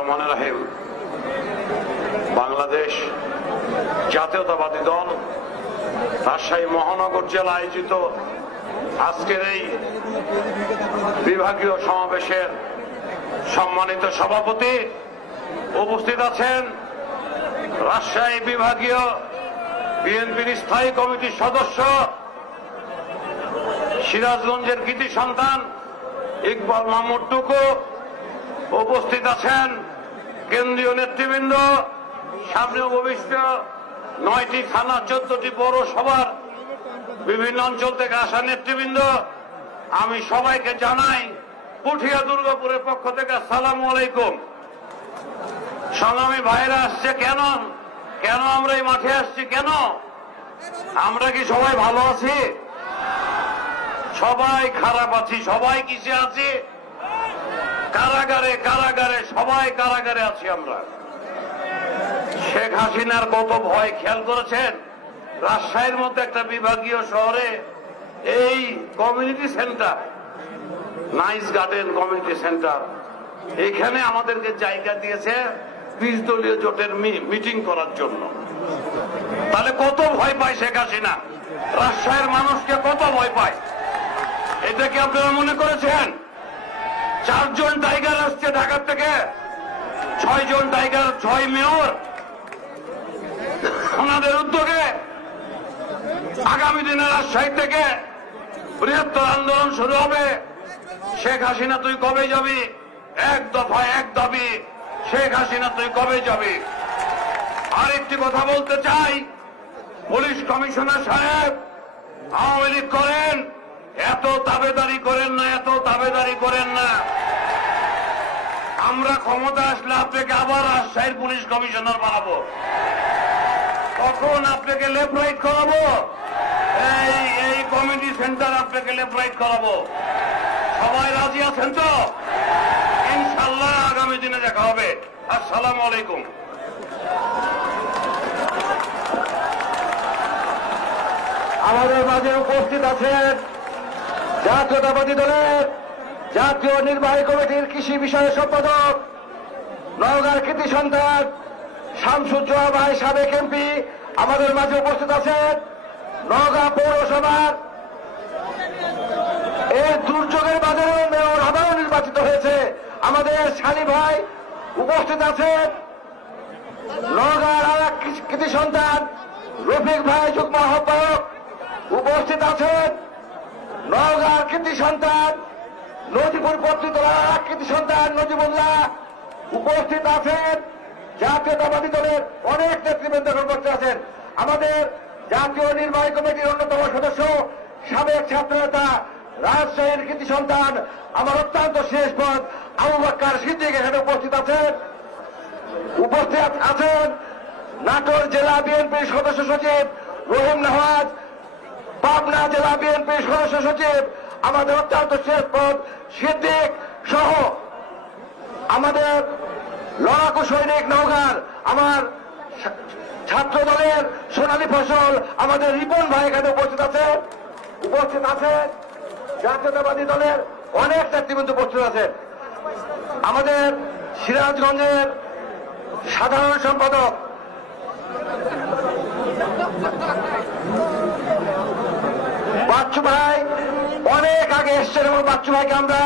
রহমানির রহিম। বাংলাদেশ জাতীয়তাবাদী দল রাজশাহী মহানগর জেলা আয়োজিত আজকের এই বিভাগীয় সমাবেশের সম্মানিত সভাপতি, উপস্থিত আছেন রাজশাহী বিভাগীয় বিএনপির স্থায়ী কমিটির সদস্য, সিরাজগঞ্জের কৃতি সন্তান ইকবাল মাহমুদ টুকু, উপস্থিত আছেন কেন্দ্রীয় নেতৃবৃন্দ, সামনে উপবিষ্ট 9টি থানা 14টি পৌরসভার বিভিন্ন অঞ্চল থেকে আসা নেতৃবৃন্দ। আমি সবাইকে জানাই পুঠিয়া দুর্গাপুরের পক্ষ থেকে আসসালামু আলাইকুম। সংগ্রামী ভাইরা আসছে কেন? কেন আমরা এই মাঠে আসছি? কেন আমরা কি সবাই ভালো আছি? সবাই খারাপ আছি। সবাই কিসে আছি? কারাগারে। কারাগারে সবাই কারাগারে আছি আমরা। শেখ হাসিনার কত ভয় খেয়াল করেছেন? রাজশাহীর মতো একটা বিভাগীয় শহরে এই community centre, nice garden community centre, এখানে আমাদেরকে জায়গা দিয়েছে 20 দলীয় জোটের মিটিং করার জন্য। তাহলে কত ভয় পায় শেখ হাসিনা? রাজশাহীর মানুষকে কত ভয় পায়? এটা কি আপনারা মনে করেছেন? 4 জন টাইগার আসছে ঢাকা থেকে, 6 জন টাইগার, 6 মেয়র, ওনাদের উদ্যোগে আগামী দিনে রাজশাহী থেকে বৃহত্তর আন্দোলন শুরু হবে। শেখ হাসিনা তুই কবে যাবি? এক দফা এক দাবি, শেখ হাসিনা তুই কবে যাবি? আরেকটি কথা বলতে চাই, পুলিশ কমিশনার সাহেব, আওয়ামী লীগ করেন, এত দাবেদারি করেন না, এত দাবেদারি করেন না। আমরা ক্ষমতা আসলে আপনাকে আবার রাজশাহীর পুলিশ কমিশনার বানাবো, তখন আপনাকে লেফট রাইট করাবো, এই কমিউনিটি সেন্টার আপনাকে লেফট রাইট করাবো। সবাই রাজি আছেন তো? ইনশাআল্লাহ আগামী দিনে দেখা হবে। আসসালামু আলাইকুম। আমাদের মাঝে উপস্থিত আছেন জাতীয়তাবাদী দলের জাতীয় নির্বাহী কমিটির কৃষি বিষয়ের সম্পাদক, নওগাঁর কৃতি সন্তান শামসুজ্জোহা ভাই, সাবেক এমপি। আমাদের মাঝে উপস্থিত আছেন নওগাঁ পৌরসভার এই দুর্যোগের বাজারে মেয়র আবারও নির্বাচিত হয়েছে আমাদের শালী ভাই। উপস্থিত আছেন নওগাঁর আর এক কৃতি সন্তান রফিক ভাই, যুগ্ম আহ্বায়ক। উপস্থিত আছেন নওগাঁর কৃতি সন্তান নজিবুর পত্রিতলার এক কৃতি সন্তান নজিবুল্লাহ। উপস্থিত আছেন জাতীয়তাবাদী দলের অনেক নেতৃবৃন্দ উপস্থিত আছেন। আমাদের জাতীয় নির্বাহী কমিটির অন্যতম সদস্য, সাবেক ছাত্রনেতা, রাজশাহীর কৃতি সন্তান, আমার অত্যন্ত শেষ পদ আবু বকর সিদ্দিক এখানে উপস্থিত আছেন। উপস্থিত আছেন নাটোর জেলা বিএনপির সদস্য সচিব রহিম নওয়াজ, পাবনা জেলা বিএনপির সদস্য সচিব আমাদের অত্যন্ত শেষ পদ সিদ্দিক সহ আমাদের লড়াকু সৈনিক নওগাঁর আমার ছাত্র দলের সোনালী ফসল আমাদের রিপন ভাই এখানে উপস্থিত আছেন। উপস্থিত আছেন জাতীয়তাবাদী দলের অনেক নেতৃবৃন্দ উপস্থিত আছেন। আমাদের সিরাজগঞ্জের সাধারণ সম্পাদক বাচ্চু ভাই অনেক আগে এসছেন এবং বাচ্চু ভাইকে আমরা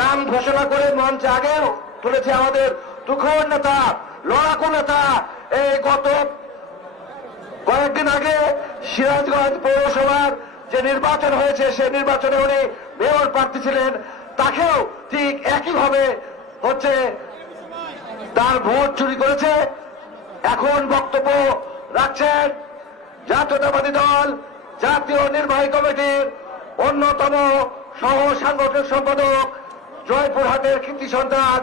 নাম ঘোষণা করে মঞ্চে আগে তুলেছি। আমাদের তুখোর নেতা, লড়াকু নেতা, এই গত কয়েকদিন আগে সিরাজগঞ্জ পৌরসভার যে নির্বাচন হয়েছে সেই নির্বাচনে উনি মেয়র প্রার্থী ছিলেন, তাকেও ঠিক একইভাবে হচ্ছে তার ভোট চুরি করেছে। এখন বক্তব্য রাখছেন জাতীয়তাবাদী দল জাতীয় নির্বাহী কমিটির অন্যতম সহ সাংগঠনিক সম্পাদক, জয়পুরহাটের কৃতি সন্তান,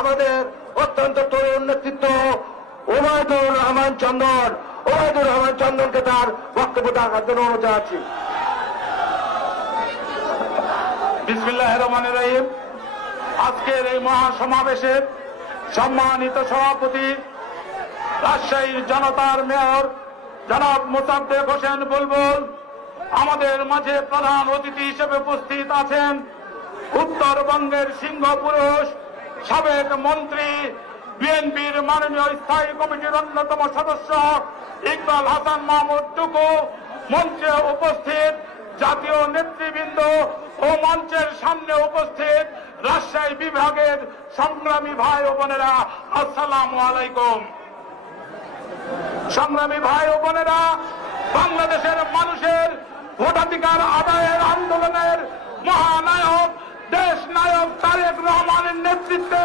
আমাদের অত্যন্ত তরুণ নেতৃত্ব ওবায়দুর রহমান চন্দন। ওবায়দুর রহমান চন্দনকে তার বক্তব্য রাখার জন্য অনুরোধ জানাচ্ছি। বিসমিল্লাহির রহমানির রহিম। আজকের এই মহাসমাবেশের সম্মানিত সভাপতি, রাজশাহীর জনতার মেয়র জনাব মোসাদ্দেক হোসেন বুলবুল, আমাদের মাঝে প্রধান অতিথি হিসেবে উপস্থিত আছেন উত্তরবঙ্গের সিংহ পুরুষ, সাবেক মন্ত্রী বিএনপির মাননীয় স্থায়ী কমিটির অন্যতম সদস্য ইকবাল হাসান মাহমুদ টুকু, মঞ্চে উপস্থিত জাতীয় নেতৃবৃন্দ ও মঞ্চের সামনে উপস্থিত রাজশাহী বিভাগের সংগ্রামী ভাই ও বোনেরা, আসসালামু আলাইকুম। সংগ্রামী ভাই ও বোনেরা, বাংলাদেশের মানুষের ভোটাধিকার আদায়ের আন্দোলনের মহানায়ক দেশ নায়ক তারেক রহমানের নেতৃত্বে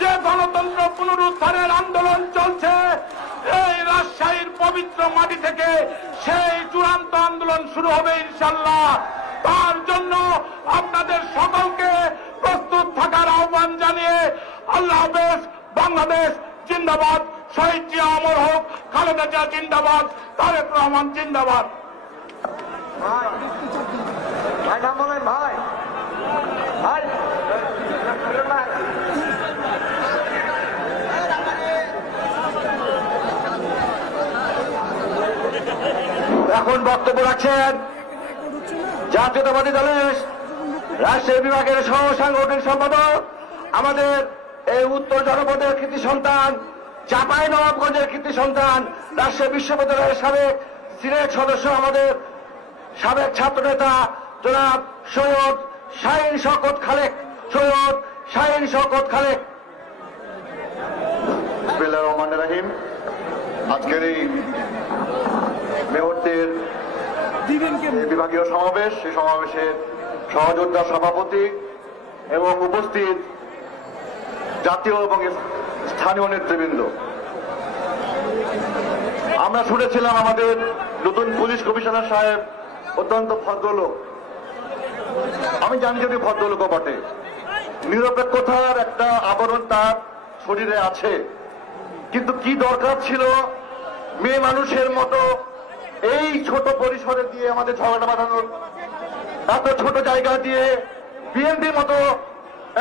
যে গণতন্ত্র পুনরুদ্ধারের আন্দোলন চলছে, এই রাজশাহীর পবিত্র মাটি থেকে সেই চূড়ান্ত আন্দোলন শুরু হবে ইনশাল্লাহ। তার জন্য আপনাদের সকলকে প্রস্তুত থাকার আহ্বান জানিয়ে আল্লাহ হাফেজ। বাংলাদেশ জিন্দাবাদ, শহীদ জিয়া অমর হোক, খালেদা জিয়া জিন্দাবাদ, তারেক রহমান জিন্দাবাদ। ভাই নাম বলেন ভাই। ভাই এখন বক্তব্য রাখছেন জাতীয়তাবাদী দলের রাজশাহী বিভাগের সহ সাংগঠনিক সম্পাদক, আমাদের এই উত্তর জনপদের কৃতি সন্তান, চাঁপাই নবাবগঞ্জের কৃতি সন্তান, রাজশাহী বিশ্ববিদ্যালয়ের সাবেক সিনেট সদস্য, আমাদের সাবেক ছাত্র নেতা জনাব সৈয়দ শাহীন শওকত খালেক। সৈয়দ শাহীন শওকত খালেক। বিসমিল্লাহির রহমানির রহিম। আজকের এই মেয়রদের বিভাগীয় সমাবেশ, সেই সমাবেশের সহযোদ্ধা সভাপতি এবং উপস্থিত জাতীয় এবং স্থানীয় নেতৃবৃন্দ, আমরা শুনেছিলাম আমাদের নতুন পুলিশ কমিশনার সাহেব অত্যন্ত ভদ্রলোক। আমি জানি যদি ভদ্রলোকও বটে, নিরপেক্ষতার একটা আবরণ তার শরীরে আছে, কিন্তু কি দরকার ছিল মেয়ে মানুষের মতো এই ছোট পরিসরে দিয়ে আমাদের ঝগড়া বাঁধানোর? এত ছোট জায়গা দিয়ে বিএনপির মতো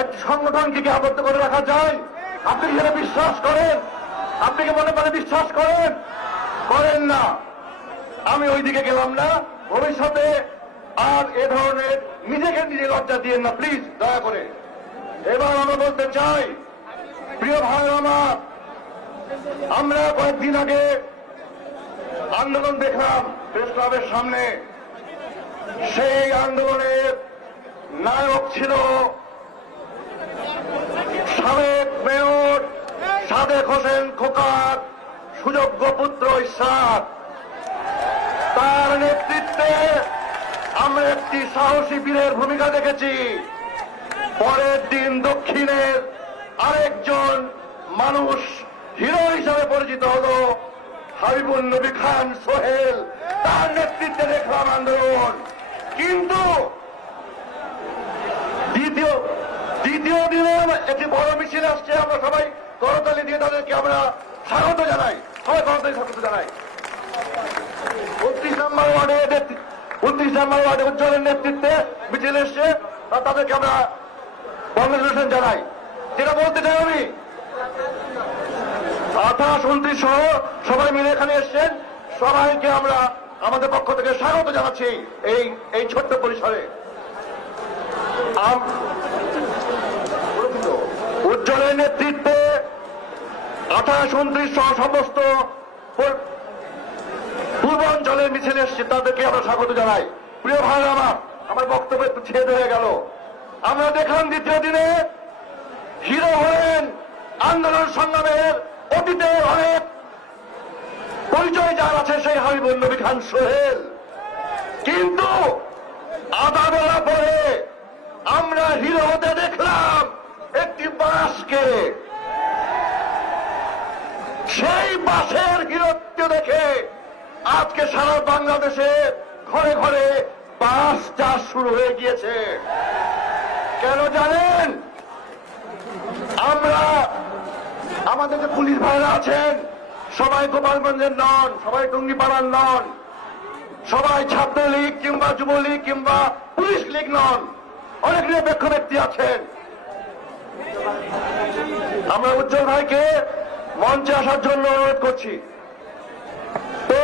একটি সংগঠনকে কি আবদ্ধ করে রাখা যায়? আপনি কি বিশ্বাস করেন? আপনি কি মনে মনে বিশ্বাস করেন? করেন না। আমি ওই দিকে গেলাম না। ভবিষ্যতে আর এ ধরনের নিজেকে নিজে লজ্জা দিয়েন না প্লিজ, দয়া করে। এবার আমরা বলতে চাই, প্রিয় ভাই আমার, আমরা কয়েকদিন আগে আন্দোলন দেখলাম প্রেস ক্লাবের সামনে। সেই আন্দোলনের নায়ক ছিল সাবেক মেয়র সাদেক হোসেন খোকার সুযোগ্য পুত্র ইশরাক। তার নেতৃত্বে আমরা একটি সাহসী বীরের ভূমিকা দেখেছি। পরের দিন দক্ষিণের আরেকজন মানুষ হিরো হিসাবে পরিচিত হল হাবিবুল নবী খান সোহেল। তার নেতৃত্বে দেখলাম আন্দোলন। কিন্তু দ্বিতীয় দিনে একটি বড় মিছিল আসছে। আমরা সবাই করতালি দিয়ে তাদেরকে আমরা স্বাগত জানাই। সবাই করতালি স্বাগত জানাই। 29 নম্বর ওয়ার্ডে উজ্জ্বলের নেতৃত্বে মিছিল এসছে, তাদেরকে আমরা কংগ্রেচুলেশন জানাই। যেটা বলতে চাই আমি, 28, 29 সহ সবাই মিলে এখানে এসছেন। সবাইকে আমরা আমাদের পক্ষ থেকে স্বাগত জানাচ্ছি এই ছোট্ট পরিসরে। উজ্জ্বলের নেতৃত্বে 28, 29 সহ সমস্ত পূর্বাঞ্চলের মিছিল এসছে, তাদেরকে আমরা স্বাগত জানাই। প্রিয় ভাই আমার বক্তব্য একটু ছেদ হয়ে গেল। আমরা দেখলাম দ্বিতীয় দিনে হিরো হলেন আন্দোলন সংগ্রামের অতীতে অনেক পরিচয় যার আছে, সেই হাবিবুল নবী খান সোহেল। কিন্তু আধা বেলা পরে আমরা হিরো হতে দেখলাম একটি বাসকে। সেই বাসের হিরোত্ব দেখে আজকে সারা বাংলাদেশে ঘরে ঘরে বাস চাষ শুরু হয়ে গিয়েছে। কেন জানেন? আমরা আমাদের যে পুলিশ ভাইরা আছেন, সবাই গোপালগঞ্জের নন, সবাই টুঙ্গিপাড়ার নন, সবাই ছাত্রলীগ কিংবা যুবলীগ কিংবা পুলিশ লীগ নন, অনেক নিরপেক্ষ ব্যক্তি আছেন। আমরা উজ্জ্বল ভাইকে মঞ্চে আসার জন্য অনুরোধ করছি। তো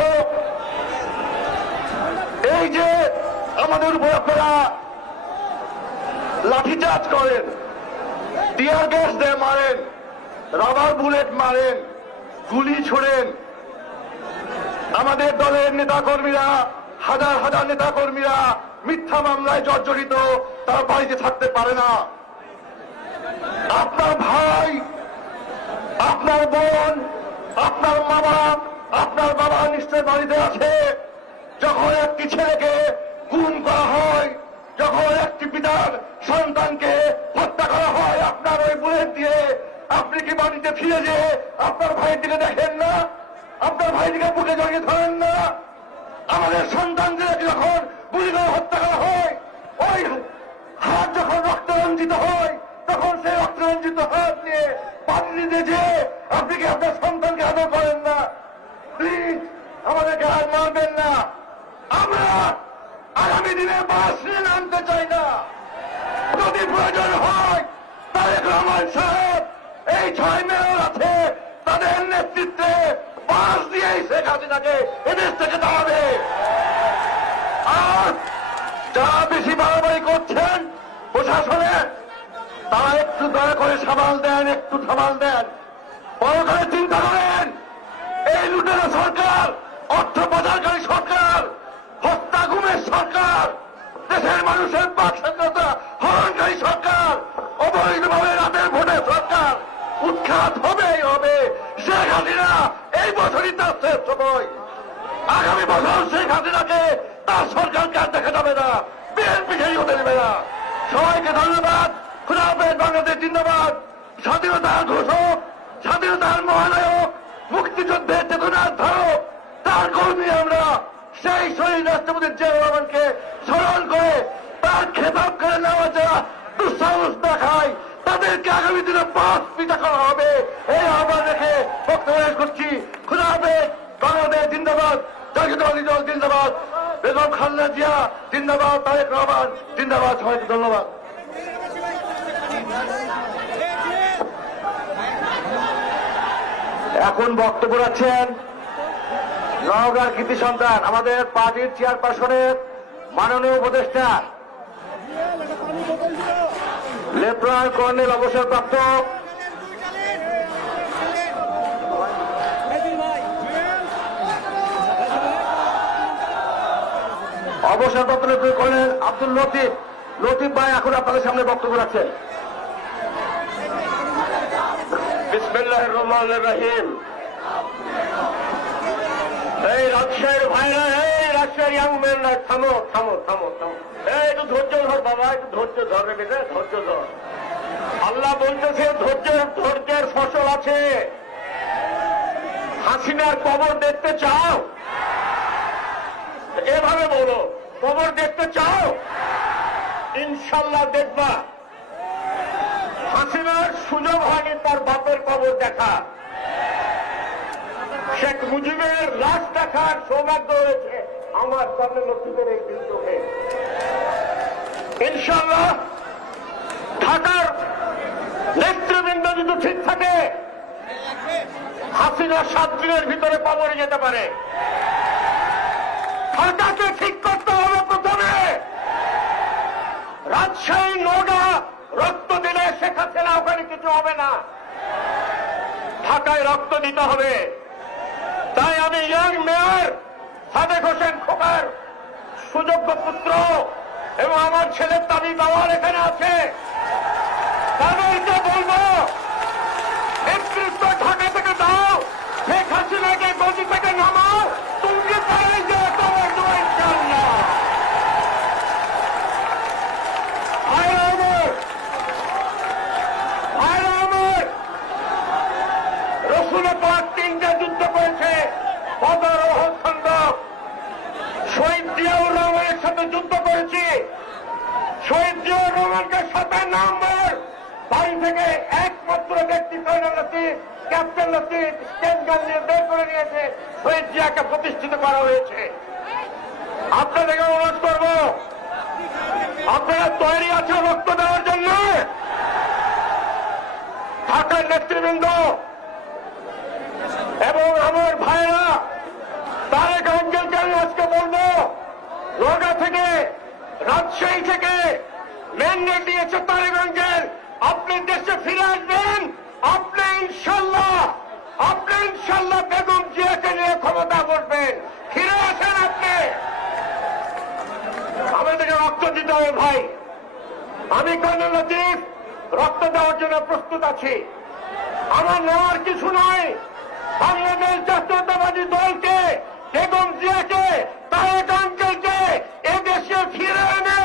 এই যে আমাদের উপর আপনারা লাঠিচার্জ করেন, টিয়ার গ্যাস দিয়ে মারেন, রাবার বুলেট মারেন, গুলি ছোড়েন। আমাদের দলের নেতাকর্মীরা, হাজার হাজার নেতাকর্মীরা মিথ্যা মামলায় জর্জরিত, তারা বাড়িতে থাকতে পারে না। আপনার ভাই, আপনার বোন, আপনার মা বাপ, আপনার বাবা নিশ্চয় বাড়িতে আছে। যখন একটি ছেলেকে গুম করা হয়, যখন একটি পিতার সন্তানকে হত্যা করা হয় আপনার ওই বুলেট দিয়ে, আপনি কি বাড়িতে ফিরে যেয়ে আপনার ভাইটিকে দেখেন না? আপনার ভাইটিকে বুকে জড়িয়ে ধরেন না? আমাদের সন্তানদের যখন গুলি করে হত্যা করা হয়, ওই হাত যখন রক্তরঞ্জিত হয়, তখন সেই রক্তরঞ্জিত হাত নিয়ে পানি দিয়ে আপনি কি আপনার সন্তানকে আদর করেন না? প্লিজ আমাদেরকে আর মারবেন না। আমরা আগামী দিনে বাস নিয়ে নামতে চাই না। যদি প্রয়োজন হয় তারেক রহমান সাহেব, এই 6 মেয়র আছে, তাদের নেতৃত্বে বাস দিয়ে শেখ হাসিনাকে এদেশ থেকে দাঁড়াবে। আর যারা বেশি বাড়াবাড়ি করছেন প্রশাসনে, তারা একটু দয়া করে সামাল দেন, একটু সামাল দেন। বড় করে চিন্তা করেন, এই লুটেরা সরকার, অর্থ পাচারকারী সরকার, হত্যা গুমের সরকার, দেশের মানুষের বাক স্বাধীনতা হরণকারী সরকার, অবৈধভাবে রাতের ভোটের সরকার উৎখাত হবেই হবে। শেখ হাসিনা এই বছরই তার শেষ সময়। আগামী বছর শেখ হাসিনাকে তার সরকারকে আর দেখা যাবে না, বিএনপি সেই হতে দেবে না। সবাইকে ধন্যবাদ। খুদা হাফেজ। বাংলাদেশ জিন্দাবাদ। স্বাধীনতার ঘোষক, স্বাধীনতার মহানায়ক, মুক্তিযুদ্ধের চেতনার ধারক, তার কর্মী আমরা। সেই শহীদ রাষ্ট্রপতি জিয়া রহমানকে স্মরণ করে তার খেতাব করে নেওয়া যারা দুঃসাহস দেখায়, তাদেরকে আগামী দিনে পাঁচ পিঠা করা হবে, এই আহ্বান রেখে বক্তব্য শেষ করছি। খুদা হাফেজ। বাংলাদেশ জিন্দাবাদ। জাতীয়তাবাদী দল জিন্দাবাদ। বেগম খালেদা জিয়া জিন্দাবাদ। তারেক রহমান জিন্দাবাদ। সবাইকে ধন্যবাদ। এখন বক্তব্য রাখছেন নওগাঁর কৃতি সন্তান, আমাদের পার্টির চেয়ারপারসনের মাননীয় উপদেষ্টা লেফটেন্যান্ট কর্নেল অবসরপ্রাপ্ত লেফটেন্যান্ট কর্নেল আব্দুল লতিফ। লতিফ ভাই এখন আপনাদের সামনে বক্তব্য রাখছেন। বিসমিল্লাহির রহমানির রহিম। এই রাজশাহীর ভাইরা, এই রাজশাহীর ইয়াং ম্যানরা, থামো থামো থামো থামো। এই একটু ধৈর্য ধর বাবা, একটু ধৈর্য ধর রে বেটা, ধৈর্য ধর। আল্লাহ বলতেছে ধৈর্যের ফসল আছে। হাসিনার কবর দেখতে চাও? এভাবে বলো, কবর দেখতে চাও? ইনশাল্লাহ দেখবা। হাসিনার সুযোগ হয়নি তার বাপের কবর দেখা, শেখ মুজিবের লাশ দেখার সৌভাগ্য হয়েছে আমার সামনে লক্ষ্মীদের এই বিদ্রোহে। ইনশাল্লাহ ঢাকার নেতৃবৃন্দ যদি ঠিক থাকে, হাসিনা 7 দিনের ভিতরে কবরে যেতে পারে। ঢাকাকে ঠিক করতে হবে প্রথমে। রাজশাহী, নওগাঁ রক্ত দিলে শেখ হাসিনা ওখানে কিছু হবে না, ঢাকায় রক্ত দিতে হবে। তাই আমি ইয়াং মেয়র সাদেক হোসেন খোকার সুযোগ্য পুত্র এবং আমার ছেলের দাবি বাবার এখানে আছে, তাদেরকে বলবো নেতৃত্ব ঢাকা থেকে দাও, শেখ হাসিনাকে গদি থেকে নামাও, তুমি পারে যে তোমার দোয়া ইনশাআল্লাহ। রসুলের পাক 3টে যুদ্ধ করেছে, বদর, উহুদ, খন্দক। শহীদ জিয়াউর রহমানের সাথে যুদ্ধ করেছি। শহীদ জিয়াউর রহমানকে 7 নম্বর বাড়ি থেকে একমাত্র ব্যক্তি কর্নেল লতিফ, ক্যাপ্টেন লতিফ স্টেন গান নিয়ে বের করে নিয়েছে। শহীদ জিয়াকে প্রতিষ্ঠিত করা হয়েছে। আপনাদেরকে অনুরোধ করব, আপনারা তৈরি আছেন রক্ত দেওয়ার জন্য? ঢাকার নেতৃবৃন্দ এবং আমার ভাইরা, তারেক আঙ্কেলকে আমি আজকে বলবো, নওগাঁ থেকে, রাজশাহী থেকে ম্যান্ডেট দিয়েছে তারেক আঙ্কেল, আপনি দেশে ফিরে আসবেন, আপনি ইনশাল্লাহ বেগম জিয়াকে নিয়ে ক্ষমতা বসবেন। ফিরে আসেন আপনি। আমাদেরকে রক্ত দিতে হবে ভাই। আমি কর্নেল লতিফ রক্ত দেওয়ার জন্য প্রস্তুত আছি। আমার নেওয়ার কিছু নয়। বাংলাদেশ জাতীয়তাবাদী দলকে, বেগম জিয়াকে, তারেক আঙ্কেলকে এদেশে ফিরে এনে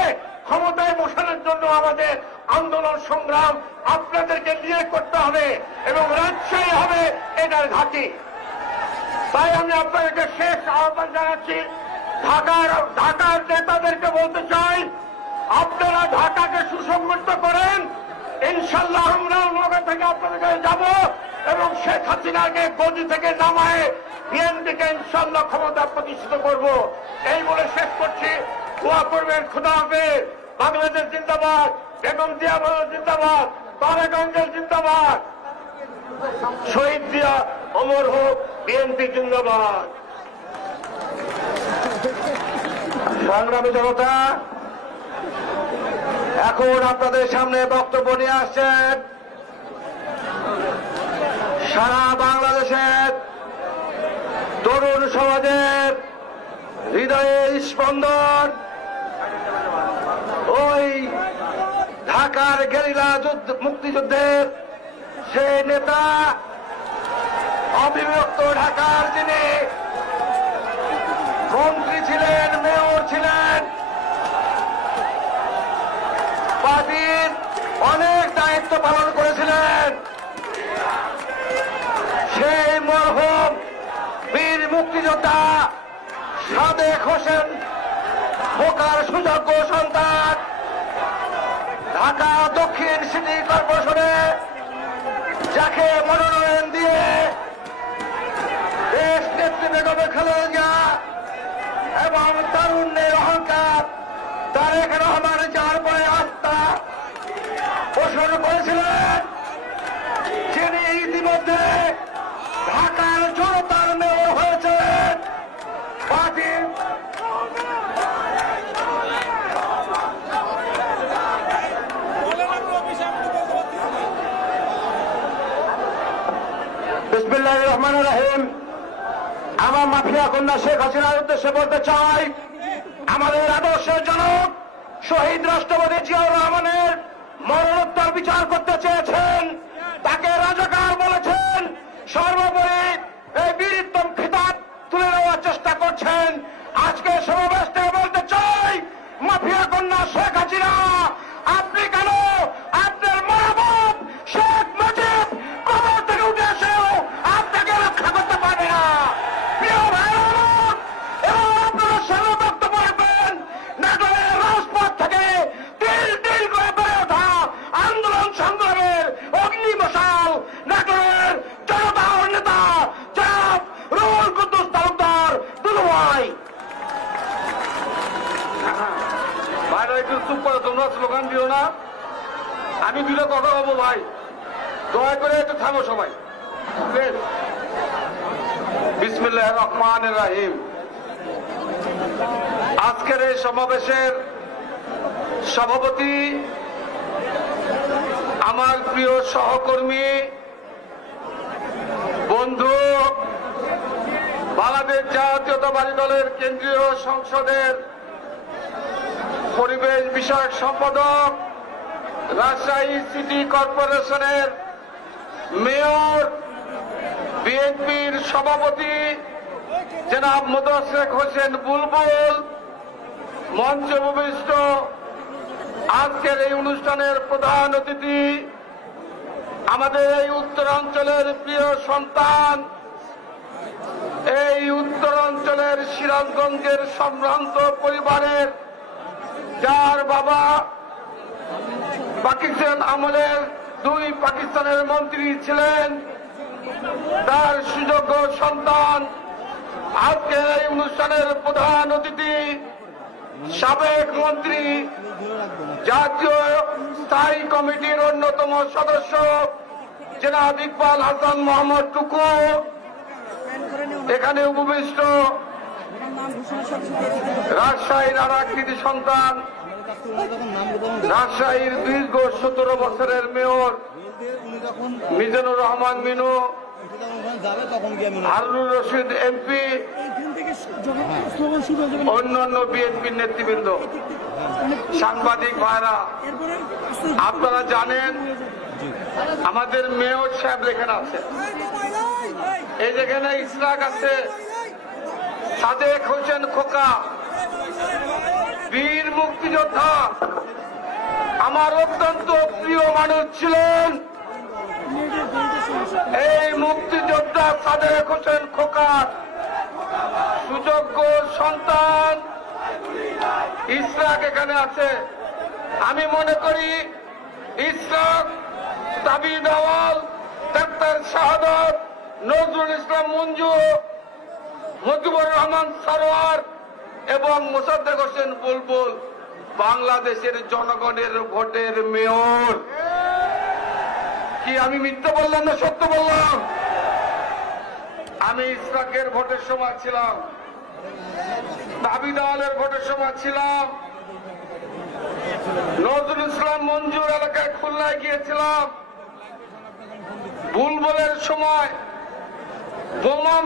ক্ষমতায় বসানোর জন্য আমাদের আন্দোলন সংগ্রাম আপনাদেরকে নিয়ে করতে হবে এবং রাজশাহী হবে এটার ঘাঁটি। তাই আমি আপনাদেরকে শেষ আহ্বান জানাচ্ছি, ঢাকার নেতাদেরকে বলতে চাই, আপনারা ঢাকাকে সুসংগঠিত করেন। ইনশাল্লাহ আমরা নগর থেকে আপনাদের কাছে যাব এবং শেখ হাসিনাকে গদি থেকে নামায় বিএনপিকে ইনশাল্লাহ ক্ষমতা প্রতিষ্ঠিত করব। এই বলে শেষ করছি। দোয়া করবেন। খোদা হাফেজ। বাংলাদেশ জিন্দাবাদ। বেগম জিয়া জিন্দাবাদ। তারেক আঙ্কেল জিন্দাবাদ। শহীদ জিয়া অমর হোক। বিএনপি জিন্দাবাদ। সংগ্রামী জনতা, এখন আপনাদের সামনে বক্তব্য নিয়ে আসছেন সারা বাংলাদেশের তরুণ সমাজের হৃদয়ের স্পন্দন, ওই ঢাকার গেরিলা মুক্তিযুদ্ধের সেই নেতা, অবিভক্ত ঢাকার যিনি মন্ত্রী ছিলেন, মেয়র ছিলেন, পার্টির অনেক দায়িত্ব পালন করেছিলেন, সেই মরহুম বীর মুক্তিযোদ্ধা সাদেক হোসেন খোকার সুযোগ্য সন্তান ঢাকা দক্ষিণ সিটি কর্পোরেশনে যাকে মনোনয়ন দিয়ে দেশ নেত্রী বেগম খালেদা জিয়া এবং তারুণ্যের অহংকার তারেক রহমান যার পরে আস্থা পোষণ করেছিলেন, যিনি ইতিমধ্যে ঢাকার জনতার মেয়র হয়েছেন, পার্টির বিসমিল্লাহির রহমানির রহিম। আমার মাফিয়া কন্যা শেখ হাসিনার উদ্দেশ্যে বলতে চাই, আমাদের আদর্শের জনক শহীদ রাষ্ট্রপতি জিয়াউর রহমানের মরণোত্তর বিচার করতে চেয়েছেন, তাকে রাজাকার বলেছেন, সর্বোপরি এই বীরত্তম খিতাব তুলে নেওয়ার চেষ্টা করছেন। আজকে সমাবেশ থেকে বলতে চাই, মাফিয়া কন্যা শেখ হাসিনা, আপনি কেন আপনার মহাবাপ শেখ মুজিব কবর থেকে উঠে এসেও আপনাকে রক্ষা করতে পারবে না। প্রিয় ভাই এবং আপনারা সারা বক্তব্য রাখবেন, নাটোরের রাজপথ থেকে তিল তিল করে বেড়ে ওঠা আন্দোলন সংগ্রামের অগ্নিমশাল নাটোরের জনতার নেতা জনাব রুহুল কুদ্দুস তালুকদার দুলু ভাই। ভাইরা একটু চুপ করো, তোমরা স্লোগান দিও না। আমি দুটো কথা বলবো ভাই, দয়া করে একটু থামো সবাই। বিসমিল্লাহির রহমানির রহিম। আজকের এই সমাবেশের সভাপতি আমার প্রিয় সহকর্মী, বন্ধু, বাংলাদেশ জাতীয়তাবাদী দলের কেন্দ্রীয় সংসদের পরিবেশ বিষয়ক সম্পাদক, রাজশাহী সিটি কর্পোরেশনের মেয়র, বিএনপির সভাপতি জনাব মোদাচ্ছের হোসেন বুলবুল, মঞ্চে উপবিষ্ট আজকের এই অনুষ্ঠানের প্রধান অতিথি, আমাদের এই উত্তরাঞ্চলের প্রিয় সন্তান, এই উত্তরাঞ্চলের সিরাজগঞ্জের সম্ভ্রান্ত পরিবারের, যার বাবা পাকিস্তান আমলের 2 পাকিস্তানের মন্ত্রী ছিলেন, তার সুযোগ্য সন্তান, আজকের এই অনুষ্ঠানের প্রধান অতিথি, সাবেক মন্ত্রী, জাতীয় স্থায়ী কমিটির অন্যতম সদস্য জনাব ইকবাল হাসান মোহাম্মদ টুকু, এখানে উপবিষ্ট রাজশাহীর আর এক কৃতি সন্তান, রাজশাহীর দীর্ঘ 17 বছরের মেয়র মিজানুর রহমান মিনু, হারুনুর রশিদ এমপি, অন্যান্য বিএনপির নেতৃবৃন্দ, সাংবাদিক ভাইরা, আপনারা জানেন আমাদের মেয়র সাহেব এখানে আছে, এই যেখানে ইসরাক আছে, সাদেক হোসেন খোকা, বীর মুক্তিযোদ্ধা, আমার অত্যন্ত প্রিয় মানুষ ছিলেন। এই মুক্তিযোদ্ধা সাদেক হোসেন খোকার সুযোগ্য সন্তান ইসরাক এখানে আছে। আমি মনে করি ইসরাক, তাবিদ আওয়াল, ডাক্তার শাহাদত, নজরুল ইসলাম মঞ্জু, মুজিবুর রহমান সরোয়ার এবং মোসাদ্দেক হোসেন বুলবুল বাংলাদেশের জনগণের ভোটের মেয়র। কি আমি মিথ্যা বললাম না সত্য বললাম? আমি ইসরাকের ভোটের সময় ছিলাম, তাবিদ আওয়ালের ভোটের সময় ছিলাম, নজরুল ইসলাম মঞ্জুর এলাকায় খুলনায় গিয়েছিলাম, বুলবুলের সময় বোমা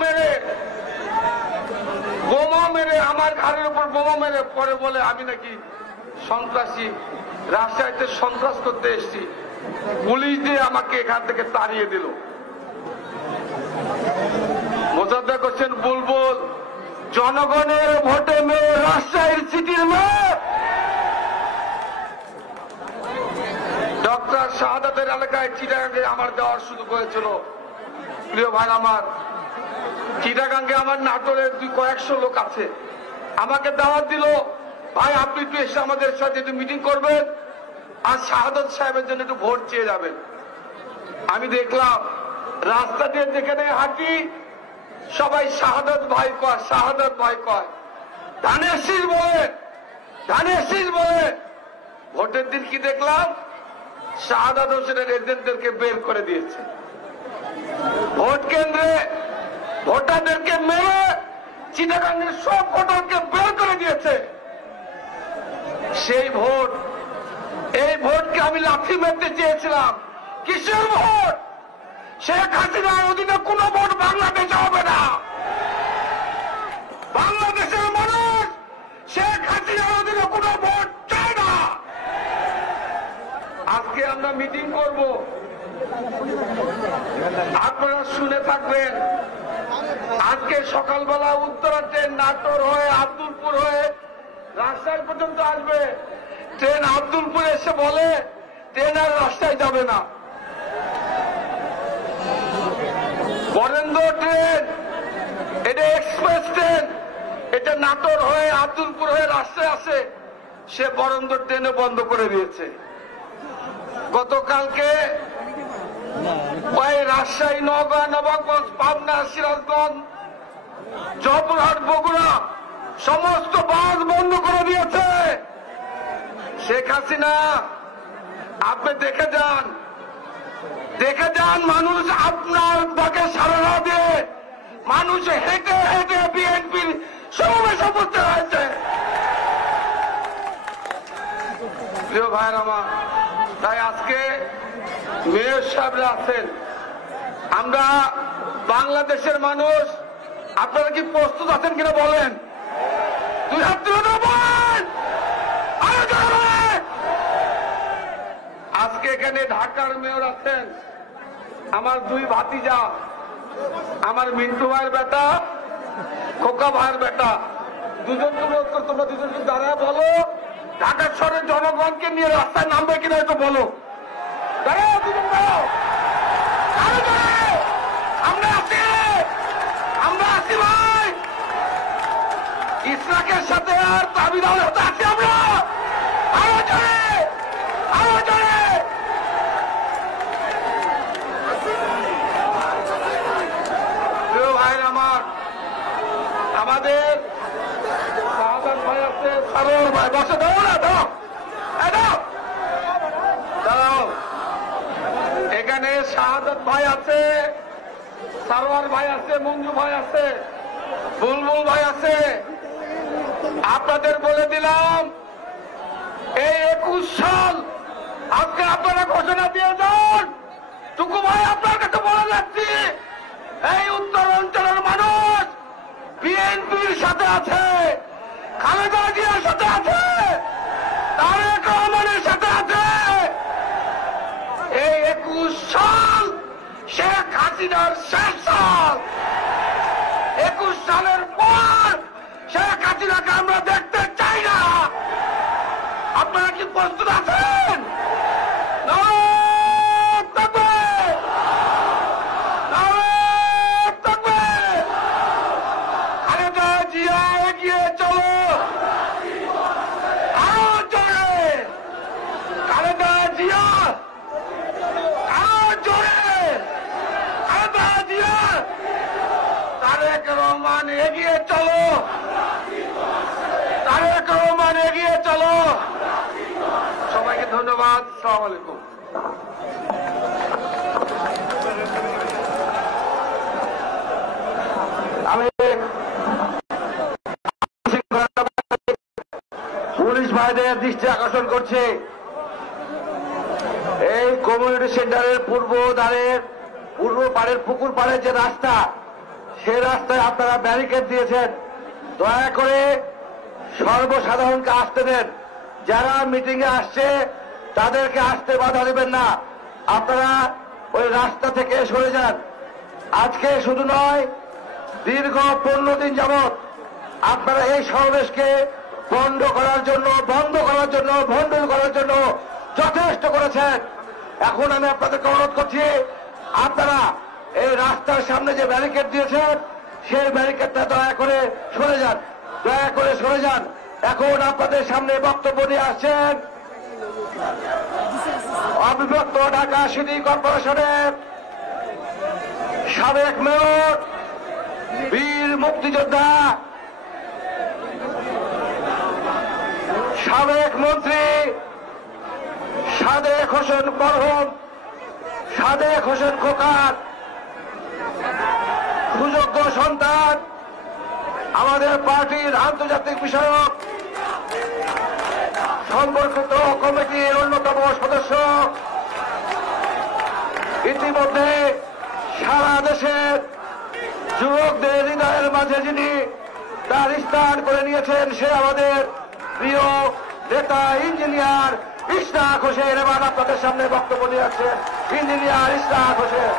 মেরে আমার ঘাড়ের উপর বোমা মেরে পরে বলে আমি নাকি সন্ত্রাসী, রাজশাহীতে সন্ত্রাস করতে এসেছি, পুলিশ দিয়ে আমাকে এখান থেকে তাড়িয়ে দিল। মোসাদ্দেক হোসেন বুলবুল জনগণের ভোটে মেয়ে, রাজশাহীর সিটির মেয়ে। ডক্টর শাহাদাতের এলাকায় চিটাগাঙ্গে আমার যাওয়ার সুযোগ হয়েছিল। প্রিয় ভাই আমার, চিটাগাঙ্গে আমার নাটোরের কয়েকশো লোক আছে, আমাকে দাওয়াত দিল, ভাই আপনি একটু এসে আমাদের সাথে একটু মিটিং করবেন আর শাহাদত সাহেবের জন্য একটু ভোট চেয়ে যাবেন। আমি দেখলাম রাস্তা দিয়ে যেখানে হাঁটি সবাই শাহাদত ভাই কয়, শাহাদত ভাই কয়, ধানের শীষ বলে, ধানের শীষ বলে। ভোটের দিন কি দেখলাম? শাহাদত হোসেনের এজেন্টদেরকে বের করে দিয়েছে। ভোট কেন্দ্রে ভোটারদেরকে মেরে চিটাগাঙ্গের সব ভোটারকে বের করে দিয়েছে। সেই ভোট, এই ভোটকে আমি লাথি মারতে চেয়েছিলাম। কিসের ভোট? শেখ হাসিনার অধীনে কোন ভোট বাংলাদেশে হবে না। বাংলাদেশের মানুষ শেখ হাসিনার অধীনে কোন ভোট চায় না। আজকে আমরা মিটিং করব, আপনারা শুনে থাকবেন। আজকে সকালবেলা উত্তরা ট্রেন নাটোর হয়ে আব্দুলপুর হয়ে রাজশাহী পর্যন্ত আসবে। ট্রেন আব্দুলপুর এসে বলে ট্রেন আর রাস্তায় যাবে না। বরেন্দ্র ট্রেন, এটা এক্সপ্রেস ট্রেন, এটা নাটোর হয়ে আব্দুলপুর হয়ে রাস্তায় আসে, সে বরেন্দ্র ট্রেনে বন্ধ করে দিয়েছে। গতকালকে রাজশাহী, নওগাঁ, নবাবগঞ্জ, পাবনা, সিরাজগঞ্জ, জয়পুরহাট, বগুড়া সমস্ত বাস বন্ধ করে দিয়েছে। শেখ হাসিনা, আপনি দেখে যান, দেখে যান, মানুষ আপনার বাকে সারা দিয়ে মানুষ হেঁটে হেঁটে বিএনপির সমাবেশ উপস্থিত হয়েছে। প্রিয় ভাইয়ের আমার, তাই আজকে মেয়র সাহেবরা আছেন, আমরা বাংলাদেশের মানুষ, আপনারা কি প্রস্তুত আছেন কিনা বলেন? দুই হাত তুলে দেবেন। আজকে এখানে ঢাকার মেয়র আছেন আমার দুই ভাতিজা, আমার মিন্টু ভাইয়ের বেটা, খোকা ভাইয়ের বেটা, দুজন তোমরা দুজন দাঁড়ায় বলো ঢাকা শহরের জনগণকে নিয়ে রাস্তায় নামবে কিনা একটু বলো। আমরা আছি ভাই, ইসরাকের সাথে আর তাবিদ আওয়ালের সাথে আছি আমরা। আরো জোরে, আরো জোরে। প্রিয় ভাইয়ের আমার, আমাদের শাহাদাত ভাই আছে, সারোয়ার ভাই, বসে দাও না, দাও দাও। এখানে শাহাদাত ভাই আছে, সারোয়ার ভাই আছে, মঞ্জু ভাই আছে, বুলবুল ভাই আছে। আপনাদের বলে দিলাম এই 21 সাল আজকে আপনারা ঘোষণা দিয়ে যান টুকু ভাই আপনার কাছে বলে যাচ্ছি, এই উত্তর অঞ্চলের মানুষ বিএনপির সাথে আছে, খালেদা জিয়ার সাথে আছে, তারেক রহমানের সাথে আছে। এই 21 সাল শেখ হাসিনার শেষ সাল। 21 সালের পর শেখ হাসিনাকে আমরা দেখতে চাই না। আপনারা কি প্রস্তুত আছেন? খালেদা জিয়া এগিয়ে চলো, আরো জোরে খালেদা জিয়া, আরো জোরে খালেদা জিয়া, তারেক রহমান এগিয়ে চলো, তারেক রহমান এগিয়ে চলো। সবাইকে ধন্যবাদ। আসসালামু আলাইকুম। আমি পুলিশ ভাইদের দৃষ্টি আকর্ষণ করছি, এই কমিউনিটি সেন্টারের পূর্ব পাড়ের পুকুর পাড়ের যে রাস্তা, সেই রাস্তায় আপনারা ব্যারিকেড দিয়েছেন। দয়া করে সর্বসাধারণকে আসতে দেন। যারা মিটিং এ আসছে তাদেরকে আসতে বাধা দেবেন না। আপনারা ওই রাস্তা থেকে সরে যান। আজকে শুধু নয়, দীর্ঘ 15 দিন যাবৎ আপনারা এই সমাবেশকে বন্ধ করার জন্য, ভণ্ডুল করার জন্য যথেষ্ট করেছেন। এখন আমি আপনাদেরকে অনুরোধ করছি, আপনারা এই রাস্তার সামনে যে ব্যারিকেড দিয়েছেন, সেই ব্যারিকেডটা দয়া করে সরে যান, দয়া করে সরে যান। এখন আপনাদের সামনে বক্তব্য নিয়ে আসছেন অবিভক্ত ঢাকা সিটি কর্পোরেশনের সাবেক মেয়র, বীর মুক্তিযোদ্ধা, সাবেক মন্ত্রী সাদেক হোসেন মরহুম, সাদেক হোসেন খোকার সুযোগ্য সন্তান, আমাদের পার্টির আন্তর্জাতিক বিষয়ক সম্পর্কিত কমিটির অন্যতম সদস্য, ইতিমধ্যে সারা দেশের যুবকদের হৃদয়ের মাঝে যিনি তার স্থান করে নিয়েছেন, সে আমাদের প্রিয় নেতা ইঞ্জিনিয়ার ইশরাক হোসেন। এবার আপনাদের সামনে বক্তব্য নিয়ে আসছেন ইঞ্জিনিয়ার ইশরাক হোসেন।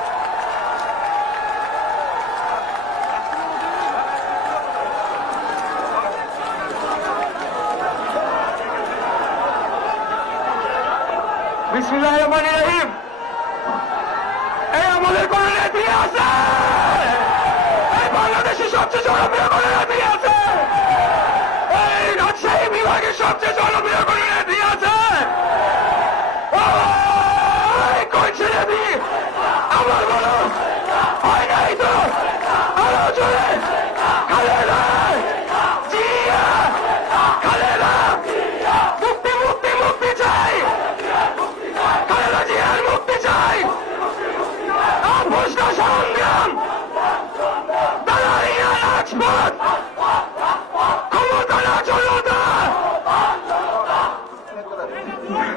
বিসমিল্লাহির রহমানির রহিম। এই আমাদের কোন নেত্রী আছে? এই বাংলাদেশের সবচেয়ে জনপ্রিয় কোন নেত্রী আছে? এই রাজশাহী বিভাগের সবচেয়ে জনপ্রিয় কোন নেত্রী আছে? কইছে নেত্রী আমার বলো হয় নাই তো, আরো জোরে খালেদা জিয়া, খালেদা মুক্তি মুক্তি মুক্তি চাই, খালেদা জিয়ার মুক্তি চাই। আপোষটা সংগ্রাম, দাঁড়াইয়া রাজপথ, ক্ষমতা না জনতা।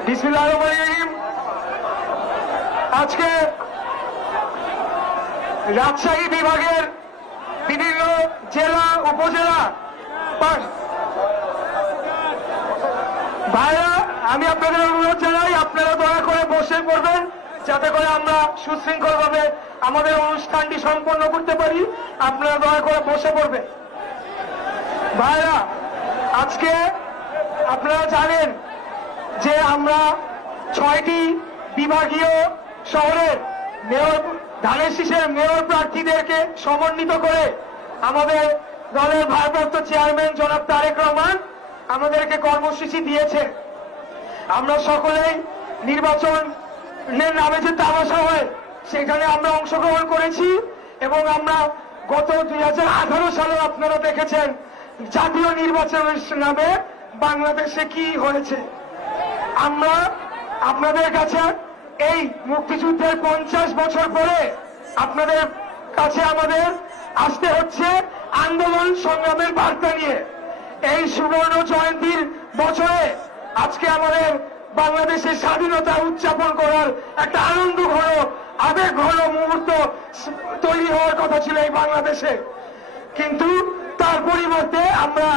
বিসমিল্লাহির রহমানির রহিম। আজকে রাজশাহী বিভাগের বিভিন্ন জেলা উপজেলা ভাইরা, আমি আপনাদের অনুরোধ জানাই, আপনারা দয়া করে বসে পড়বেন যাতে করে আমরা সুশৃঙ্খলভাবে আমাদের অনুষ্ঠানটি সম্পন্ন করতে পারি। আপনারা দয়া করে বসে পড়বেন। ভাইরা, আজকে আপনারা জানেন যে আমরা 6টি বিভাগীয় শহরের মেয়র, ধানের শীষের মেয়র প্রার্থীদেরকে সমন্বিত করে আমাদের দলের ভারপ্রাপ্ত চেয়ারম্যান জনাব তারেক রহমান আমাদেরকে কর্মসূচি দিয়েছে। আমরা সকলেই নির্বাচনের নামে যে তামাশা হয় সেখানে আমরা অংশগ্রহণ করেছি এবং আমরা গত 2018 সালে আপনারা দেখেছেন জাতীয় নির্বাচনের নামে বাংলাদেশে কি হয়েছে। আমরা আপনাদের কাছে এই মুক্তিযুদ্ধের 50 বছর পরে আপনাদের কাছে আমাদের আসতে হচ্ছে আন্দোলন সংগ্রামের বার্তা নিয়ে। এই সুবর্ণ জয়ন্তীর বছরে আজকে আমাদের বাংলাদেশের স্বাধীনতা উদযাপন করার একটা আনন্দ ঘন আবেগ ঘন মুহূর্ত তৈরি হওয়ার কথা ছিল এই বাংলাদেশে, কিন্তু তার পরিবর্তে আমরা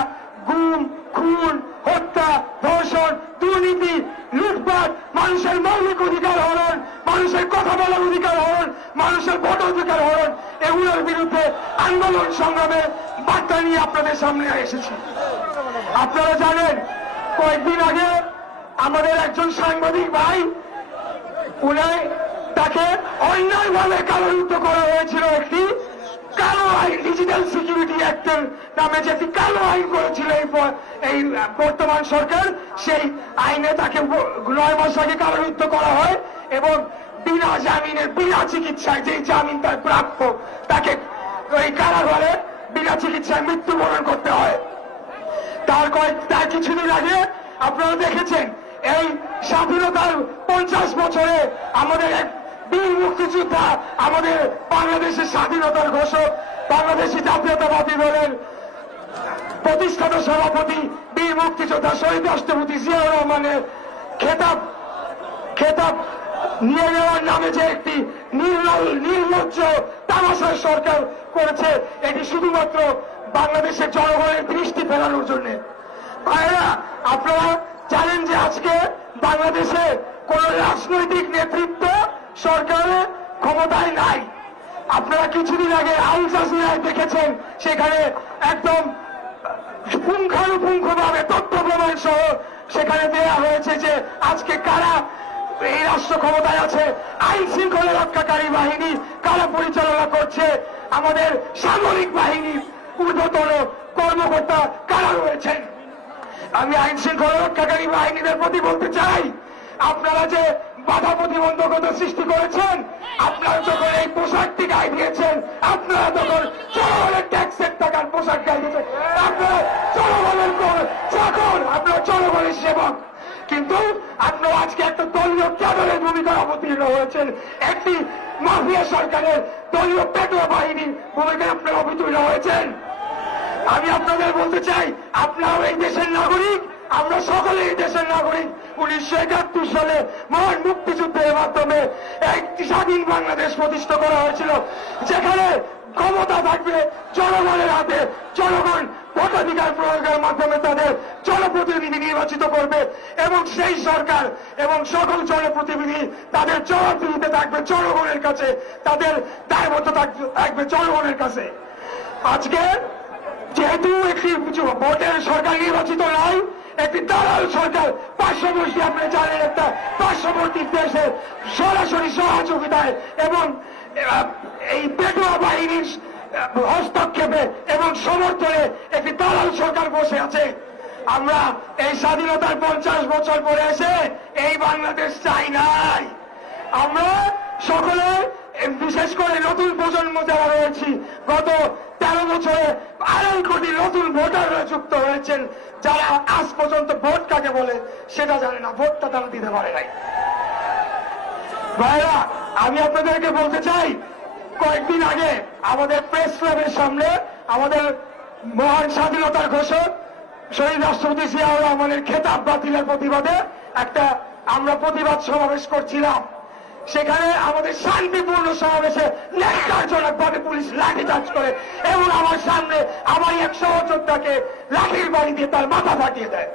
গুম, খুন, হত্যা, ধর্ষণ, দুর্নীতি, লুটপাট, মানুষের মৌলিক অধিকার হরণ, মানুষের কথা বলার অধিকার হরণ, মানুষের ভোট অধিকার হরণ, এগুলোর বিরুদ্ধে আন্দোলন সংগ্রামের বার্তা নিয়ে আপনাদের সামনে এসেছি। আপনারা জানেন, কয়েকদিন আগে আমাদের একজন সাংবাদিক ভাই, তাকে অন্যায়ভাবে কারারুদ্ধ করা হয়েছিল একটি কালো আইন, ডিজিটাল সিকিউরিটি অ্যাক্টের নামে যে একটি কালো আইন করেছিল এই বর্তমান সরকার, সেই আইনে তাকে 9 মাস আগে কারারুদ্ধ করা হয় এবং বিনা জামিনে, বিনা চিকিৎসায়, যে জামিন তার প্রাপ্য, তাকে ওই কারাগারে বিনা চিকিৎসায় মৃত্যুবরণ করতে হয়। তার কিছুদিন আগে আপনারা দেখেছেন, এই স্বাধীনতার 50 বছরে আমাদের এক বীর মুক্তিযোদ্ধা, আমাদের বাংলাদেশের স্বাধীনতার ঘোষক, বাংলাদেশী জাতীয়তাবাদী দলের প্রতিষ্ঠাতা সভাপতি, বীর মুক্তিযোদ্ধা শহীদ রাষ্ট্রপতি জিয়াউর রহমানের খেতাব নিয়ে নেওয়ার নামে যে একটি নির্লজ্জ তামাশার সরকার করেছে, এটি শুধুমাত্র বাংলাদেশের জনগণের দৃষ্টি ফেরানোর জন্য। ভাইরা, আপনারা জানেন যে আজকে বাংলাদেশে কোন রাজনৈতিক নেতৃত্ব সরকারের ক্ষমতায় নাই। আপনারা কিছুদিন আগে আল জাজিরায় দেখেছেন, সেখানে একদম পুঙ্খানুপুঙ্খভাবে তথ্য প্রমাণ সহ সেখানে দেওয়া হয়েছে যে আজকে কারা এই রাষ্ট্র ক্ষমতায় আছে, আইন শৃঙ্খলা রক্ষাকারী বাহিনী কারা পরিচালনা করছে, আমাদের সামরিক বাহিনীর ঊর্ধ্বতন কর্মকর্তা কারা রয়েছেন। আমি আইন শৃঙ্খলা রক্ষাকারী বাহিনীদের প্রতি বলতে চাই, আপনারা যে বাধা প্রতিবন্ধকতা সৃষ্টি করেছেন, আপনারা যখন এই পোশাকটি গায়ে দিয়েছেন, আপনারা তখন জনগণের ট্যাক্সের টাকার পোশাক গায়ে দিয়েছেন, আপনারা জনগণের চাকর, আপনারা জনগণের সেবক, কিন্তু আপনারা আজকে একটা দলীয় ক্যাডারের ভূমিকায় অবতীর্ণ হয়েছেন, একটি মাফিয়া সরকারের দলীয় পেটোয়া বাহিনীর ভূমিকায় আপনারা অবতীর্ণ হয়েছেন। আমি আপনাদের বলতে চাই, আপনারাও এই দেশের নাগরিক, আমরা সকলে এই দেশের নাগরিক। 1971 সালে মহান মুক্তিযুদ্ধের মাধ্যমে একটি স্বাধীন বাংলাদেশ প্রতিষ্ঠা করা হয়েছিল, যেখানে ক্ষমতা থাকবে জনগণের হাতে, জনগণ ভোটাধিকার প্রয়োগের মাধ্যমে তাদের জনপ্রতিনিধি নির্বাচিত করবে এবং সেই সরকার এবং সকল জনপ্রতিনিধি তাদের জবাবদিহিতে থাকবে জনগণের কাছে, তাদের দায়বদ্ধতা থাকবে জনগণের কাছে। আজকে যেহেতু একটি ভোটের সরকার নির্বাচিত নয়, একটি দালাল সরকার, পার্শ্ববর্তী, আপনি জানেন, একটা পার্শ্ববর্তী দেশের সরাসরি সহযোগিতায় এবং এই পেটোয়া বাহিনীর হস্তক্ষেপে এবং সমর্থনে একটি দালাল সরকার বসে আছে। আমরা এই স্বাধীনতার 50 বছর পরে এসে এই বাংলাদেশ চাই নাই। আমরা সকলে, বিশেষ করে নতুন প্রজন্ম যারা রয়েছি, গত 13 বছরে 2.5 কোটি নতুন ভোটাররা যুক্ত হয়েছেন, যারা আজ পর্যন্ত ভোট কাকে বলে সেটা জানে না, ভোটটা তারা দিতে পারে নাই। ভাইরা, আমি আপনাদেরকে বলতে চাই, কয়েকদিন আগে আমাদের প্রেস ক্লাবের সামনে আমাদের মহান স্বাধীনতার ঘোষক শহীদ রাষ্ট্রপতি জিয়াউর রহমানের খেতাব বাতিলের প্রতিবাদে আমরা প্রতিবাদ সমাবেশ করছিলাম। সেখানে আমাদের শান্তিপূর্ণ সমাবেশে ন্যাক্কারজনকভাবে পুলিশ লাঠিচার্জ করে এবং আমার সামনে আমার এক সহযোদ্ধাকে লাঠির বাড়ি দিয়ে তার মাথা ফাটিয়ে দেয়।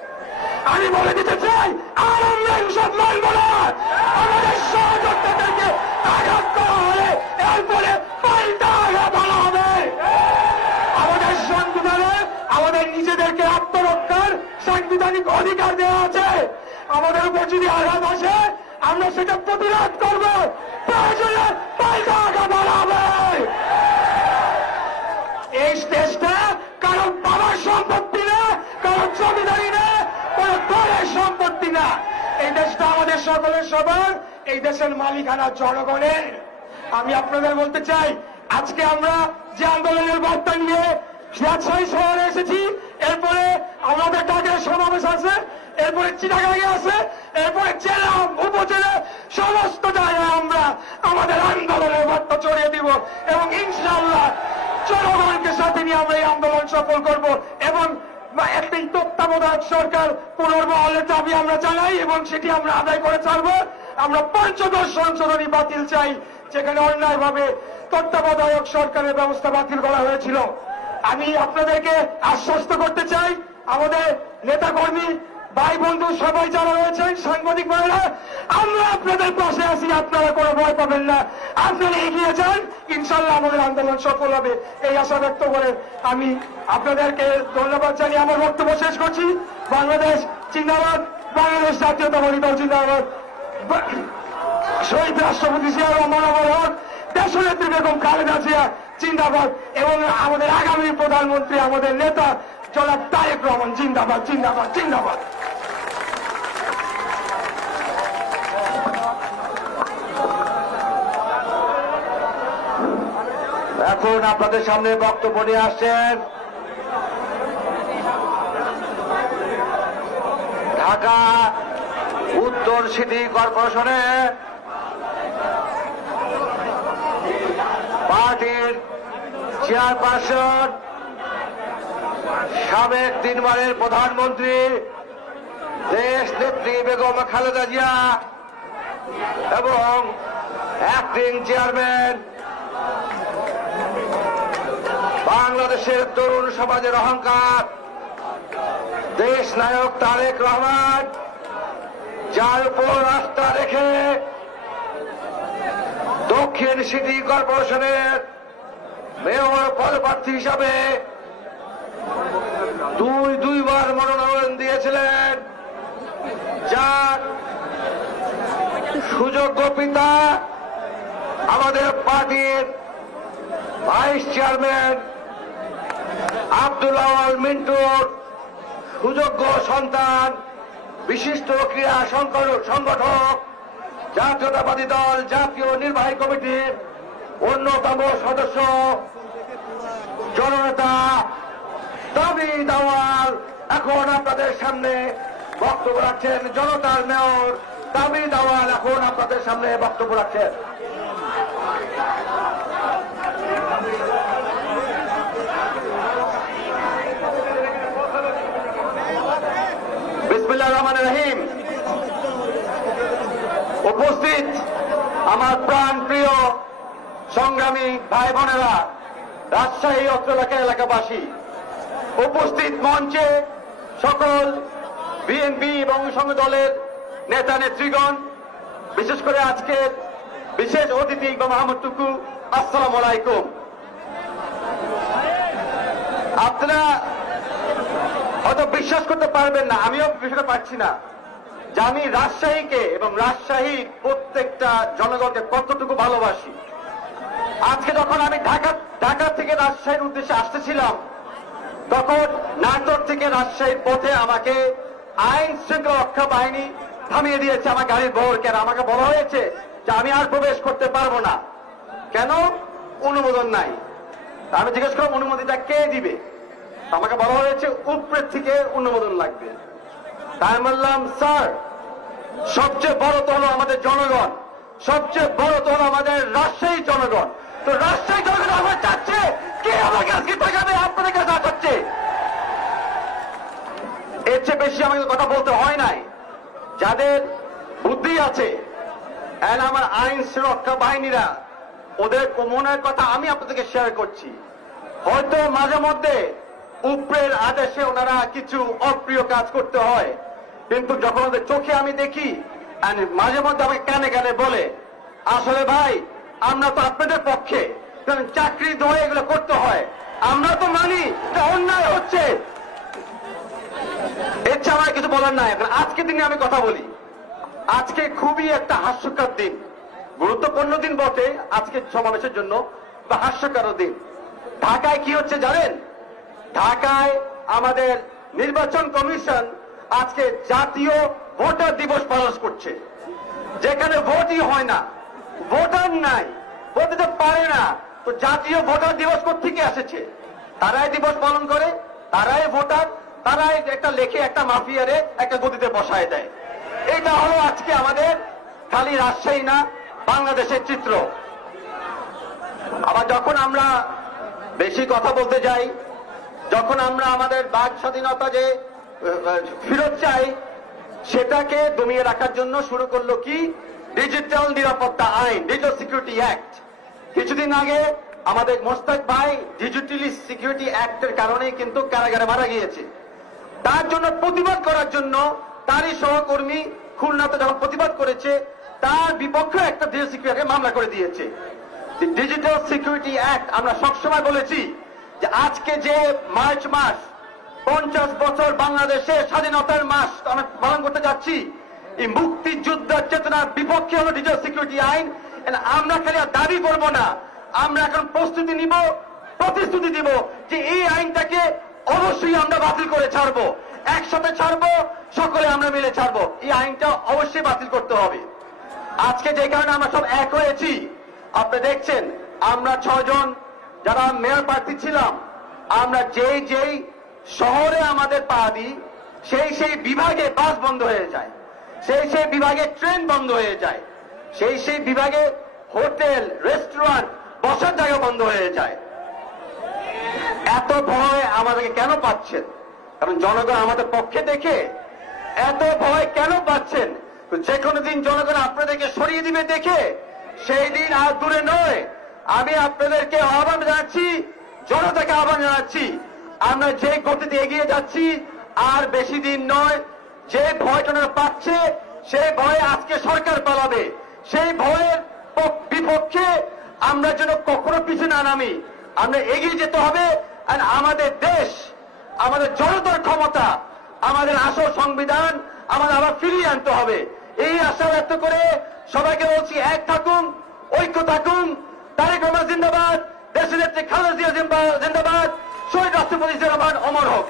আমি বলে দিতে চাই, আর আমরা এইসব মানব না। আমাদের সহযোদ্ধাদেরকে আঘাত করা হলে এরপরে পাল্টা আঘাত আনা হবে। আমাদের সংবিধানে আমাদের নিজেদেরকে আত্মরক্ষার সাংবিধানিক অধিকার দেওয়া আছে। আমাদের উপর যদি আঘাত আসে, আমরা সেটা প্রতিরোধ করব, প্রয়োজনে পাল্টা আঘাত আনা হবে। এই দেশটা কারণ বাবার সম্পত্তি না, কারণ জমিদারি না, কোন দলের সম্পত্তি না। এই দেশটা আমাদের সকলের সবার, এই দেশের মালিকানা জনগণের। আমি আপনাদের বলতে চাই, আজকে আমরা যে আন্দোলনের বার্তা নিয়ে রাজশাহী শহরে এসেছি, এরপরে আমাদের টাকার সমাবেশ আছে, এরপরে চিটাগাঁয়ে আছে, এরপরে জেলা উপজেলা সমস্ত জায়গায় আমরা আমাদের আন্দোলনের বার্তা ছড়িয়ে দিব এবং ইনশাআল্লাহ জনগণকে সাথে নিয়ে আমরা এই আন্দোলন সফল করব এবং একটি তত্ত্বাবধায়ক সরকার পুনর্বহালের দাবি আমরা জানাই এবং সেটি আমরা আদায় করে ছাড়ব। আমরা পঞ্চদশ সংশোধনী বাতিল চাই, যেখানে অন্যায়ভাবে তত্ত্বাবধায়ক সরকারের ব্যবস্থা বাতিল করা হয়েছিল। আমি আপনাদেরকে আশ্বস্ত করতে চাই, আমাদের নেতাকর্মী ভাই বন্ধু সবাই যারা রয়েছেন, সাংবাদিক ভাইরা, আমরা আপনাদের পাশে আছি, আপনারা কোনো ভয় পাবেন না, আপনারা এগিয়ে যান, ইনশাল্লাহ আমাদের আন্দোলন সফল হবে, এই আশা ব্যক্ত করে আমি আপনাদেরকে ধন্যবাদ জানিয়ে আমার বক্তব্য শেষ করছি। বাংলাদেশ জিন্দাবাদ, বাংলাদেশ জাতীয়তাবাদী দল জিন্দাবাদ, শহীদ রাষ্ট্রপতি জিয়া রহমান অমর হোক, দেশনেত্রী বেগম খালেদা জিয়া জিন্দাবাদ, এবং আমাদের আগামী প্রধানমন্ত্রী আমাদের নেতা জনাব তারেক রহমান জিন্দাবাদ, জিন্দাবাদ, জিন্দাবাদ। এখন আপনাদের সামনে বক্তব্য নিয়ে আসছেন ঢাকা উত্তর সিটি কর্পোরেশনের পার্টির চেয়ারপারসন, সাবেক 3 বারের প্রধানমন্ত্রী দেশ নেত্রী বেগম খালেদা জিয়া এবং অ্যাক্টিং চেয়ারম্যান বাংলাদেশের তরুণ সমাজের অহংকার দেশ নায়ক তারেক রহমান, যার উপর আস্থা রেখে দক্ষিণ সিটি কর্পোরেশনের মেয়র পদপ্রার্থী হিসাবে দুইবার মনোনয়ন দিয়েছিলেন, যার সুযোগ্য পিতা আমাদের পার্টির ভাইস চেয়ারম্যান আব্দুল আওয়াল মিন্টুর সুযোগ্য সন্তান, বিশিষ্ট ক্রীড়া সংগঠক, জাতীয়তাবাদী দল জাতীয় নির্বাহী কমিটির অন্যতম সদস্য, জননেতা তাবিদ আওয়াল এখন আপনাদের সামনে বক্তব্য রাখছেন। জনতার মেয়র তাবিদ আওয়াল এখন আপনাদের সামনে বক্তব্য রাখছেন। বিসমিল্লাহির রহমানির রহিম। উপস্থিত আমার প্রাণ প্রিয় সংগ্রামী ভাই বোনেরা, রাজশাহী অত্র এলাকাবাসী, উপস্থিত মঞ্চে সকল বিএনপি এবং সংঘ দলের নেতা নেত্রীগণ, বিশেষ করে আজকের বিশেষ অতিথি ইকবাল মাহমুদ টুকু, আসসালামু আলাইকুম। আপনারা হয়তো বিশ্বাস করতে পারবেন না, আমিও বিষয়টা পারছি না, যে আমি রাজশাহীকে এবং রাজশাহীর প্রত্যেকটা জনগণকে কতটুকু ভালোবাসি। আজকে যখন আমি ঢাকা থেকে রাজশাহীর উদ্দেশ্যে আসতেছিলাম, তখন নাটোর থেকে রাজশাহীর পথে আমাকে আইন শৃঙ্খলা রক্ষা বাহিনী থামিয়ে দিয়েছে আমার গাড়ির বহর। কেন? আমাকে বলা হয়েছে যে আমি আর প্রবেশ করতে পারবো না। কেন? অনুমোদন নাই। আমি জিজ্ঞেস করলাম অনুমতিটা কে দিবে? আমাকে বলা হয়েছে উপরের থেকে অনুমোদন লাগবে। তাই বললাম, স্যার, সবচেয়ে বড় তো হলো আমাদের জনগণ, সবচেয়ে বড় তো হলো আমাদের রাজশাহী জনগণ। তো রাজশাহী জনগণ আমার চাচ্ছে, কে আমাকে আজকে টাকাবে আপনাদের কাছে আসাচ্ছে? এর চেয়ে বেশি আমাকে কথা বলতে হয় নাই। যাদের বুদ্ধি আছে, আমার আইন সুরক্ষা বাহিনীরা, ওদের মনের কথা আমি আপনাদেরকে শেয়ার করছি। হয়তো মাঝে মধ্যে উপরের আদেশে ওনারা কিছু অপ্রিয় কাজ করতে হয়, কিন্তু যখন ওদের চোখে আমি দেখি, মাঝে মধ্যে আমাকে কানে কানে বলে, আসলে ভাই আমরা তো আপনাদের পক্ষে, কারণ চাকরি ধরে এগুলো করতে হয়, আমরা তো মানি এটা অন্যায় হচ্ছে। এর চেয়ে আমার কিছু বলার নাই। এখন আজকে দিনে আমি কথা বলি। আজকে খুবই একটা হাস্যকর দিন, গুরুত্বপূর্ণ দিন বটে আজকে সমাবেশের জন্য, বা হাস্যকর দিন। ঢাকায় কি হচ্ছে জানেন? ঢাকায় আমাদের নির্বাচন কমিশন আজকে জাতীয় ভোটার দিবস পালন করছে, যেখানে ভোটই হয় না, ভোটার নাই, ভোট দিতে পারে না। তো জাতীয় ভোটার দিবস কোথেকে এসেছে? তারাই দিবস পালন করে, তারাই ভোটার, তারাই একটা লেখে একটা মাফিয়ারে একটা গতিতে বসায় দেয়। এটা হলো আজকে আমাদের খালি রাজশাহী না, বাংলাদেশের চিত্র। আবার যখন আমরা বেশি কথা বলতে যাই, যখন আমরা আমাদের বাক স্বাধীনতা যে ফেরত চাই, সেটাকে দমিয়ে রাখার জন্য শুরু করলো কি ডিজিটাল নিরাপত্তা আইন, ডিজিটাল সিকিউরিটি অ্যাক্ট। কিছুদিন আগে আমাদের মোস্তাক ভাই ডিজিটালি সিকিউরিটি অ্যাক্টের কারণে কিন্তু কারাগারে মারা গিয়েছে। তার জন্য প্রতিবাদ করার জন্য তারই সহকর্মী খুলনাতে যখন প্রতিবাদ করেছে, তার বিপক্ষে একটা ডিজিটাল সিকিউরিটি মামলা করে দিয়েছে। ডিজিটাল সিকিউরিটি অ্যাক্ট আমরা সবসময় বলেছি যে আজকে যে মার্চ মাস 50 বছর বাংলাদেশে স্বাধীনতার মাস আমরা পালন করতে যাচ্ছি, এই মুক্তিযুদ্ধের চেতনার বিপক্ষে হলো ডিজিটাল সিকিউরিটি আইন। আমরা খালি দাবি করব না, আমরা এখন প্রস্তুতি নিব, প্রতিশ্রুতি দিব যে এই আইনটাকে অবশ্যই আমরা বাতিল করে ছাড়বো, একসাথে ছাড়বো, সকলে আমরা মিলে ছাড়বো। এই আইনটা অবশ্যই বাতিল করতে হবে। আজকে যে কারণে আমরা সব এক হয়েছি, আপনি দেখছেন আমরা 6 জন যারা মেয়র প্রার্থী ছিলাম, আমরা যেই শহরে আমাদের পা দিই, সেই বিভাগে বাস বন্ধ হয়ে যায়, সেই বিভাগে ট্রেন বন্ধ হয়ে যায়, সেই বিভাগে হোটেল রেস্টুরেন্ট বসার জায়গা বন্ধ হয়ে যায়। এত ভয় আমাদেরকে কেন পাচ্ছেন? কারণ জনগণ আমাদের পক্ষে দেখে এত ভয় কেন পাচ্ছেন? যে কোনো দিন জনগণ আপনাদেরকে সরিয়ে দিবে দেখে, সেই দিন আর দূরে নয়। আমি আপনাদেরকে আহ্বান জানাচ্ছি, জনতাকে আহ্বান জানাচ্ছি, আমরা যে গতিতে এগিয়ে যাচ্ছি আর বেশি দিন নয়। যে ভয়টা পাচ্ছে, সেই ভয়ে আজকে সরকার পালাবে। সেই ভয়ের বিপক্ষে আমরা যেন কখনো পিছু না নামি, আমরা এগিয়ে যেতে হবে। আর আমাদের দেশ, আমাদের জনতার ক্ষমতা, আমাদের আসল সংবিধান আমাদের আবার ফিরিয়ে আনতে হবে। এই আশা ব্যক্ত করে সবাইকে বলছি, এক থাকুন, ঐক্য থাকুন। তারেক রহমান জিন্দাবাদ, দেশের নেত্রী খালেদা জিয়া জিন্দাবাদ, শহীদ রাষ্ট্রপতি জিন্দাবাদ, অমর হোক।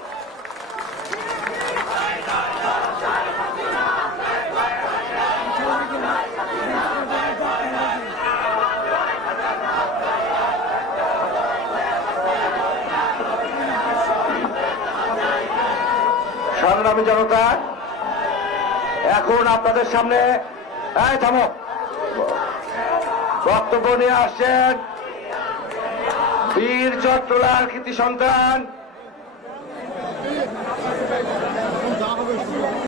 সংগ্রামী জনতা, এখন আপনাদের সামনে থামো বক্তব্য নিয়ে আসছেন বীর চট্টলার কৃতি সন্তান